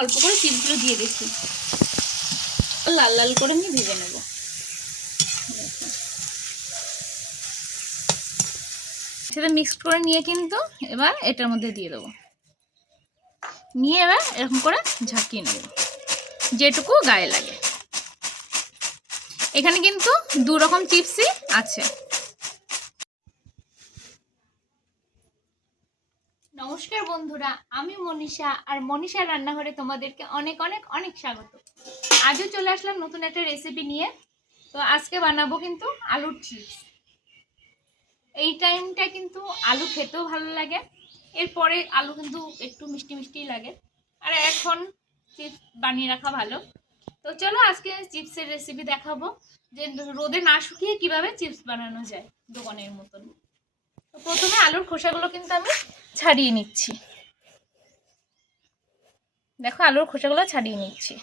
অল্প করে চিপসগুলো দিয়ে দিচ্ছি, লাল লাল করে আমি ভেজে নেব। সেটা মিক্স করে নিয়ে কিন্তু এবার এটার মধ্যে দিয়ে দেবো, নিয়ে এবার এরকম করে ঝাঁকিয়ে নেব যেটুকু গায়ে লাগে। এখানে কিন্তু দু রকম চিপসই আছে। নমস্কার বন্ধুরা, আমি মনীষা, আর মনীষার রান্নাঘরে তোমাদেরকে অনেক অনেক অনেক স্বাগত। আজও চলে আসলাম নতুন একটা রেসিপি নিয়ে। তো আজকে বানাবো কিন্তু আলুর চিপস। এই টাইমটা কিন্তু আলু খেতেও ভালো লাগে, এরপরে আলু কিন্তু একটু মিষ্টি মিষ্টি লাগে, আর এখন চিপস বানিয়ে রাখা ভালো। তো চলো আজকে চিপসের রেসিপি দেখাবো, যে রোদে না শুকিয়ে কিভাবে চিপস বানানো যায় দোকানের মতন। তো প্রথমে আলুর খোসাগুলো কিন্তু আমি ছাড়িয়ে নিচ্ছি। দেখো আলুর খোসাগুলো ছাড়িয়ে নিচ্ছি।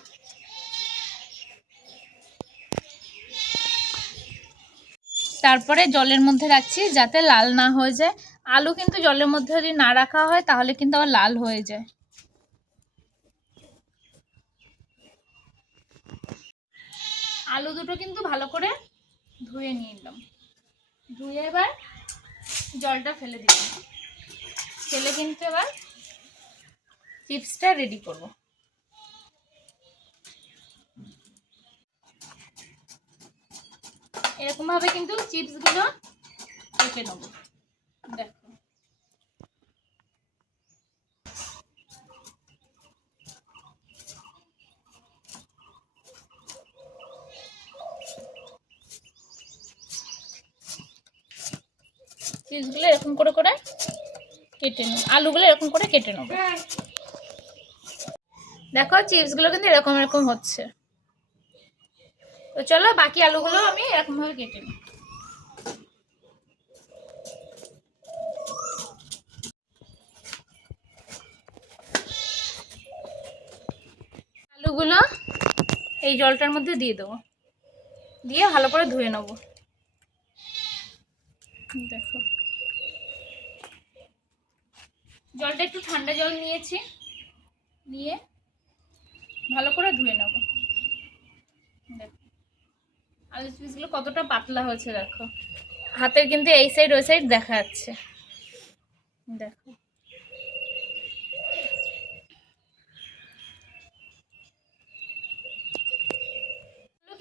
তারপরে জলের মধ্যে রাখছি যাতে লাল না হয়ে যায়। আলু কিন্তু জলের মধ্যে যদি না রাখা হয় তাহলে কিন্তু আবার লাল হয়ে যায়। আলু দুটো কিন্তু ভালো করে ধুয়ে নিয়ে নিলাম, ধুয়ে এবার জলটা ফেলে দিলাম, ফেলে কিন্তু এবার চিপসটা রেডি করব। এরকম ভাবে কিন্তু চিপসগুলো কেটে নেব। দেখো চিপসগুলো এরকম করে করে কেটে নেব, আলুগুলো এরকম করে কেটে নেব। দেখো চিপসগুলো কিন্তু এরকম এরকম হচ্ছে। তো চলো বাকি আলুগুলো আমি এরকম ভাবে কেটে নিই। আলুগুলো এই জলটার মধ্যে দিয়ে দেবো, দিয়ে ভালো করে ধুয়ে নেব। দেখো জলটা একটু ঠান্ডা জল নিয়েছি, নিয়ে ভালো করে ধুয়ে নেব। দেখো আলু চিপসগুলো কতটা পাতলা হয়েছে, দেখো হাতের কিন্তু এই সাইড ওই সাইড দেখা যাচ্ছে। দেখো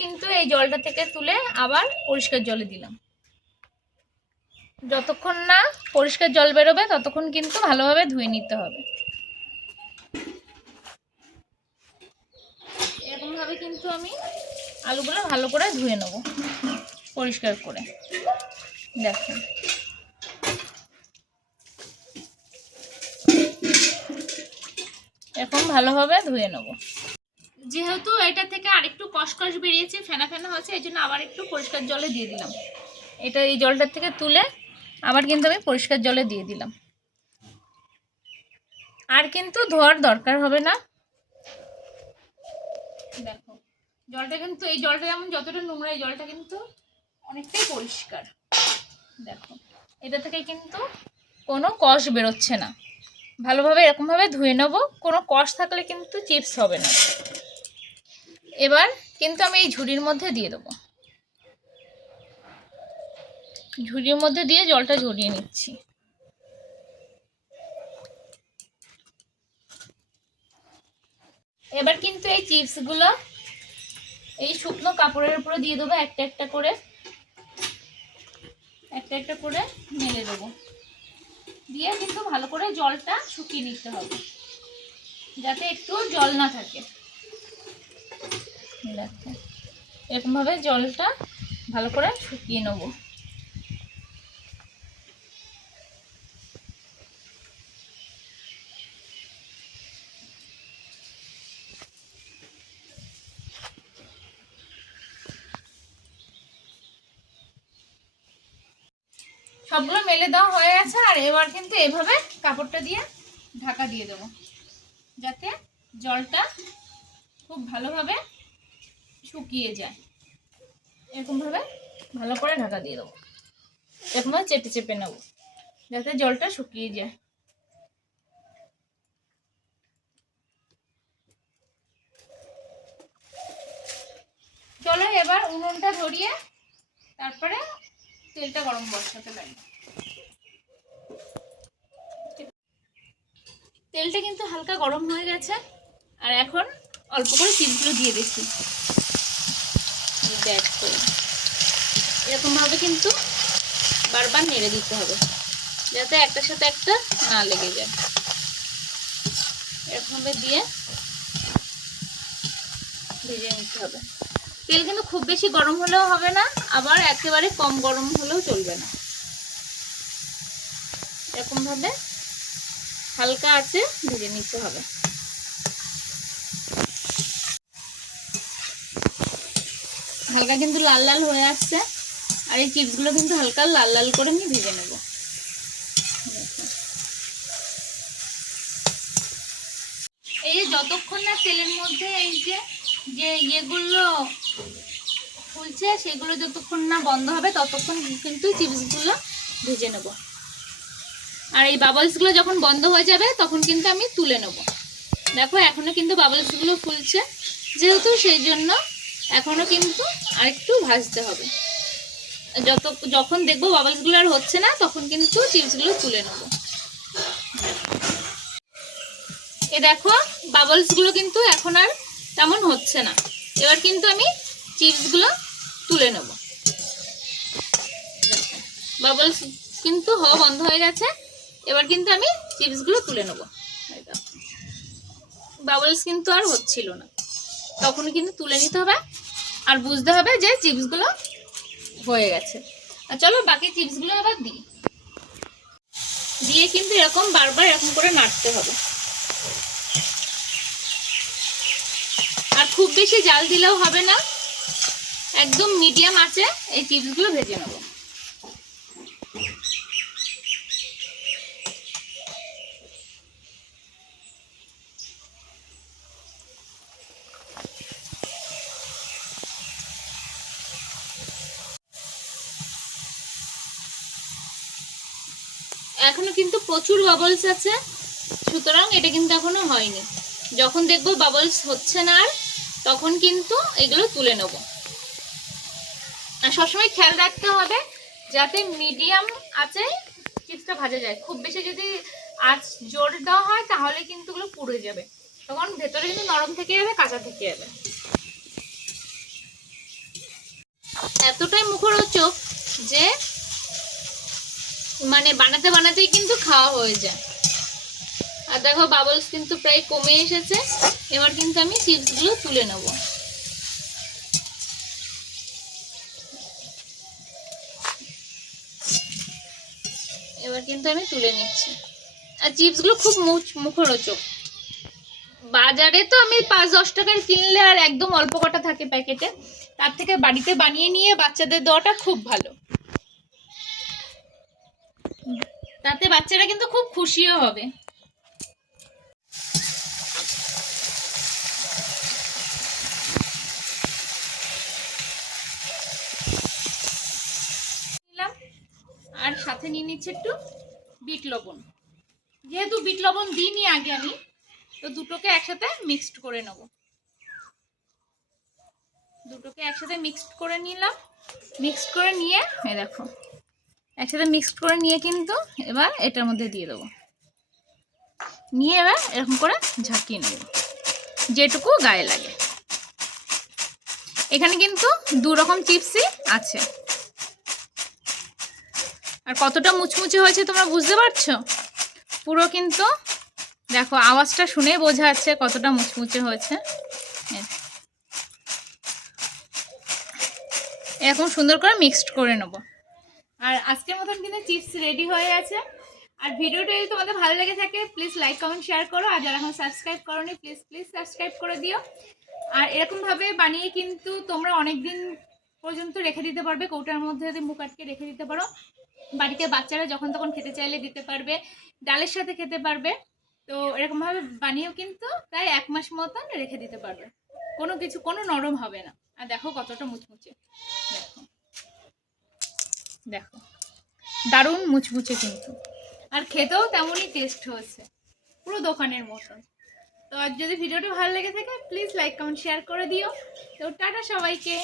কিন্তু এই জলটা থেকে তুলে আবার পরিষ্কার জলে দিলাম। যতক্ষণ না পরিষ্কার জল বেরোবে ততক্ষণ কিন্তু ভালোভাবে ধুয়ে নিতে হবে। এরকম ভাবে কিন্তু আমি আলুগুলো ভালো করে ধুয়ে নেব পরিষ্কার করে। দেখো এখন ভালোভাবে ধুয়ে নেব। যেহেতু এটা থেকে আরেকটু কসকস বেরিয়েছে, ফেনা ফেনা হচ্ছে, এই জন্য আবার একটু পরিষ্কার জলে দিয়ে দিলাম। এটা এই জলটার থেকে তুলে আবার কিন্তু আমি পরিষ্কার জলে দিয়ে দিলাম। আর কিন্তু ধোয়ার দরকার হবে না। দেখো জলটা কিন্তু এই জলটা যেমন যতটা নোংরা, এই জলটা কিন্তু অনেকটাই পরিষ্কার। দেখো এটা থেকে কিন্তু কোনো কষ বেরোচ্ছে না। ভালোভাবে এরকমভাবে ধুয়ে নেবো, কোনো কষ থাকলে কিন্তু চিপস হবে না। এবার কিন্তু আমি এই ঝুড়ির মধ্যে দিয়ে দেবো, ঝুড়ির মধ্যে দিয়ে জলটা ঝরিয়ে নিচ্ছি। এবার কিন্তু এই চিপসগুলো এই শুকনো কাপড়ের উপরে দিয়ে দেবো, একটা একটা করে একটা একটা করে মেলে দেবো, দিয়ে কিন্তু ভালো করে জলটা শুকিয়ে নিতে হবে যাতে একটু জল না থাকে। দেখো এরকমভাবে জলটা ভালো করে শুকিয়ে নেব। সবগুলো মেলে দেওয়া হয়ে গেছে, আর এবার কিন্তু এভাবে কাপড়টা দিয়ে ঢাকা দিয়ে দেবো যাতে জলটা খুব ভালোভাবে শুকিয়ে যায়। এরকমভাবে ভালো করে ঢাকা দিয়ে দেবো, এরকমভাবে চেপে চেপে নেবো যাতে জলটা শুকিয়ে যায়। উনুনটা ধরিয়ে তারপরে তেলটা গরম বসাতে লাগবে। তেলটা কিন্তু হালকা গরম হয়ে গেছে, আর এখন অল্প করে চিপসগুলো দিয়ে দিচ্ছি। এরকম ভাবে কিন্তু বারবার নেড়ে দিতে হবে যাতে একটার সাথে একটা না লেগে যায়। এরকম ভাবে দিয়ে ভেজে নিতে হবে। তেল কিন্তু খুব বেশি গরম হলেও হবে না, আবার একেবারে কম গরম হলেও চলবে না। এরকম ভাবে হালকা আছে ভেজে নিতে হবে। হালকা কিন্তু লাল লাল হয়ে আসছে, আর এই চিপসগুলো কিন্তু হালকা লাল লাল করে আমি ভেজে নেব। এই যে যতক্ষণ না তেলের মধ্যে এই যে ইয়েগুলো ফুলছে সেগুলো যতক্ষণ না বন্ধ হবে ততক্ষণ কিন্তু চিপসগুলো ভেজে নেব। আর এই বাবলসগুলো যখন বন্ধ হয়ে যাবে তখন কিন্তু আমি তুলে নেব। দেখো এখনো কিন্তু বাবলসগুলো ফুলছে, যেহেতু সেই জন্য এখনো কিন্তু আরেকটু ভাজতে হবে। যখন দেখবো বাবলসগুলো আর হচ্ছে না তখন কিন্তু চিপসগুলো তুলে নেব। এ দেখো বাবলসগুলো কিন্তু এখন আর তেমন হচ্ছে না। এবার কিন্তু আমি চিপসগুলো তুলে নেব। বাবলস কিন্তু হওয়া বন্ধ হয়ে গেছে, এবার কিন্তু আমি চিপসগুলো তুলে নেব। বাবলস কিন্তু আর হচ্ছিল না, তখন কিন্তু তুলে নিতে হবে আর বুঝতে হবে যে চিপসগুলো হয়ে গেছে। আর চলো বাকি চিপসগুলো এবার দিয়ে কিন্তু এরকম বারবার এরকম করে নাড়তে হবে। আর খুব বেশি জাল দিলেও হবে না, একদম মিডিয়াম আঁচে এই চিপসগুলো ভেজে নেব। এখনো কিন্তু প্রচুর বাবলস আছে, সুতরাং এটা কিন্তু এখনো হয়নি। যখন দেখবো বাবলস হচ্ছে না আর তখন কিন্তু এগুলো তুলে নেব। আর সবসময় খেয়াল রাখতে হবে যাতে মিডিয়াম আঁচে চিপসটা ভাজা যায়। খুব বেশি যদি আঁচ জোর দেওয়া হয় তাহলে কিন্তু এগুলো পুড়ে যাবে, তখন ভেতরে কিন্তু নরম থেকে যাবে, কাঁচা থেকে যাবে। এতটাই মুখরোচক যে মানে বানাতে বানাতেই কিন্তু খাওয়া হয়ে যায়। আর দেখো বাবলস কিন্তু প্রায় কমে এসেছে, এবার কিন্তু আমি চিপসগুলো তুলে নেব। এবার কিন্তু আমি তুলে নিচ্ছি। আর চিপসগুলো খুব মুখরোচক। বাজারে তো আমি 5-10 টাকার কিনলে আর একদম অল্প কটা থাকে প্যাকেটে, তার থেকে বাড়িতে বানিয়ে নিয়ে বাচ্চাদের দেওয়াটা খুব ভালো। তাতে বাচ্চারা কিন্তু খুব খুশিও হবে। আর সাথে নিয়ে নিচ্ছে একটু বিট লবণ। যেহেতু বিট লবণ দিইনি আগে আমি, তো দুটোকে একসাথে মিক্সড করে নেব। দুটোকে একসাথে মিক্সড করে নিলাম। মিক্সড করে নিয়ে দেখো একসাথে মিক্সড করে নিয়ে কিন্তু এবার এটার মধ্যে দিয়ে দেবো। নিয়ে এবার এরকম করে ঝাঁকিয়ে নেব যেটুকু গায়ে লাগে। এখানে কিন্তু 2 রকম চিপসই আছে। আর কতটা মুচমুচে হয়েছে তোমরা বুঝতে পারছো? পুরো কিন্তু দেখো আওয়াজটা শুনে বোঝা যাচ্ছে কতটা মুচমুচে হয়েছে। এরকম সুন্দর করে মিক্সড করে নেব। আর আজকের মতন কিন্তু চিপস রেডি হয়ে গেছে। আর ভিডিওটা যদি তোমাদের ভালো লেগে থাকে প্লিজ লাইক কমেন্ট শেয়ার করো। আর যারা এখন সাবস্ক্রাইব করোনি প্লিজ সাবস্ক্রাইব করে দিও। আর এরকমভাবে বানিয়ে কিন্তু তোমরা অনেক দিন পর্যন্ত রেখে দিতে পারবে। কৌটার মধ্যে যদি মুখ আটকে রেখে দিতে পারো, বাড়িতে বাচ্চারা যখন তখন খেতে চাইলে দিতে পারবে, ডালের সাথে খেতে পারবে। তো এরকমভাবে বানিয়েও কিন্তু প্রায় 1 মাস মতন রেখে দিতে পারবে, কোনো নরম হবে না। আর দেখো কতটা মুচমুচে, দেখো দারুণ মুচমুচে কিন্তু, আর খেতেও তেমনই টেস্ট হয়েছে, পুরো দোকানের মতন। তো আর যদি ভিডিওটা ভালো লেগে থাকে প্লিজ লাইক কমেন্ট শেয়ার করে দিও। তো টাটা সবাইকে।